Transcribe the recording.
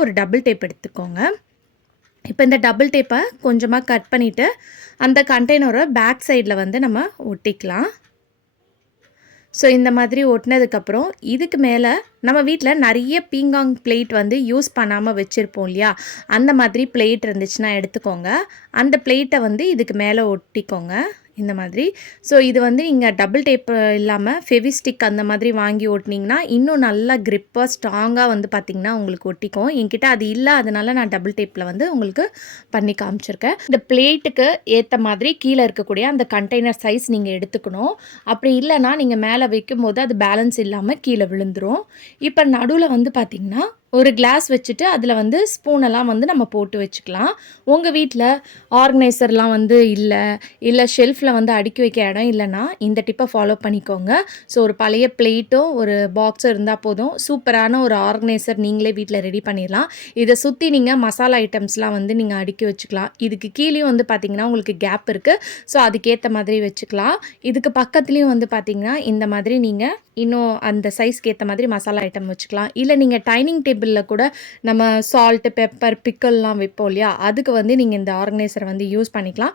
ஒரு double tape எடுத்துக்கோங்க. இப்போ இந்த டபுள் டேப்பை கொஞ்சமாக கட் பண்ணிவிட்டு அந்த கண்டெய்னரை பேக் சைடில் வந்து நம்ம ஒட்டிக்கலாம். ஸோ இந்த மாதிரி ஒட்டினதுக்கப்புறம் இதுக்கு மேலே நம்ம வீட்டில் நிறைய பீங்காங் பிளேட் வந்து யூஸ் பண்ணாமல் வச்சுருப்போம் இல்லையா, அந்த மாதிரி பிளேட் இருந்துச்சுன்னா எடுத்துக்கோங்க. அந்த பிளேட்டை வந்து இதுக்கு மேலே ஒட்டிக்கோங்க இந்த மாதிரி. ஸோ இது வந்து இங்கே டபுள் டேப் இல்லாமல் ஃபெவிஸ்டிக் அந்த மாதிரி வாங்கி ஒட்டினீங்கன்னா இன்னும் நல்லா கிரிப்பாக ஸ்ட்ராங்காக வந்து பார்த்திங்கன்னா உங்களுக்கு ஒட்டிக்கும். என்கிட்ட அது இல்லை, அதனால நான் டபுள் டேப்பில் வந்து உங்களுக்கு பண்ணி காமிச்சிருக்கேன். இந்த பிளேட்டுக்கு ஏற்ற மாதிரி கீழே இருக்கக்கூடிய அந்த கண்டெய்னர் சைஸ் நீங்கள் எடுத்துக்கணும். அப்படி இல்லைன்னா நீங்கள் மேலே வைக்கும்போது அது பேலன்ஸ் இல்லாமல் கீழே விழுந்துடும். இப்போ நடுவில் வந்து பார்த்திங்கன்னா ஒரு கிளாஸ் வச்சுட்டு அதில் வந்து ஸ்பூனெல்லாம் வந்து நம்ம போட்டு வச்சுக்கலாம். உங்கள் வீட்டில் ஆர்கனைசர்லாம் வந்து இல்லை ஷெல்ஃபில் வந்து அடுக்கி வைக்க இடம் இல்லைன்னா இந்த டிப்பை ஃபாலோ பண்ணிக்கோங்க. ஸோ ஒரு பழைய பிளேட்டும் ஒரு பாக்ஸும் இருந்தால் போதும், சூப்பரான ஒரு ஆர்கனைசர் நீங்களே வீட்டில் ரெடி பண்ணிடலாம். இதை சுற்றி நீங்கள் மசாலா ஐட்டம்ஸ்லாம் வந்து நீங்கள் அடுக்கி வச்சுக்கலாம். இதுக்கு கீழேயும் வந்து பார்த்திங்கன்னா உங்களுக்கு கேப் இருக்குது. ஸோ அதுக்கேற்ற மாதிரி வச்சுக்கலாம். இதுக்கு பக்கத்துலேயும் வந்து பார்த்திங்கன்னா இந்த மாதிரி நீங்கள் இன்னும் அந்த சைஸ்க்கு ஏற்ற மாதிரி மசாலா ஐட்டம் வச்சுக்கலாம். இல்லை நீங்கள் டைனிங் டேபிளில் கூட நம்ம சால்ட்டு, பெப்பர், பிக்கல்லாம் வைப்போம் இல்லையா, அதுக்கு வந்து நீங்கள் இந்த ஆர்கனைசரை வந்து யூஸ் பண்ணிக்கலாம்.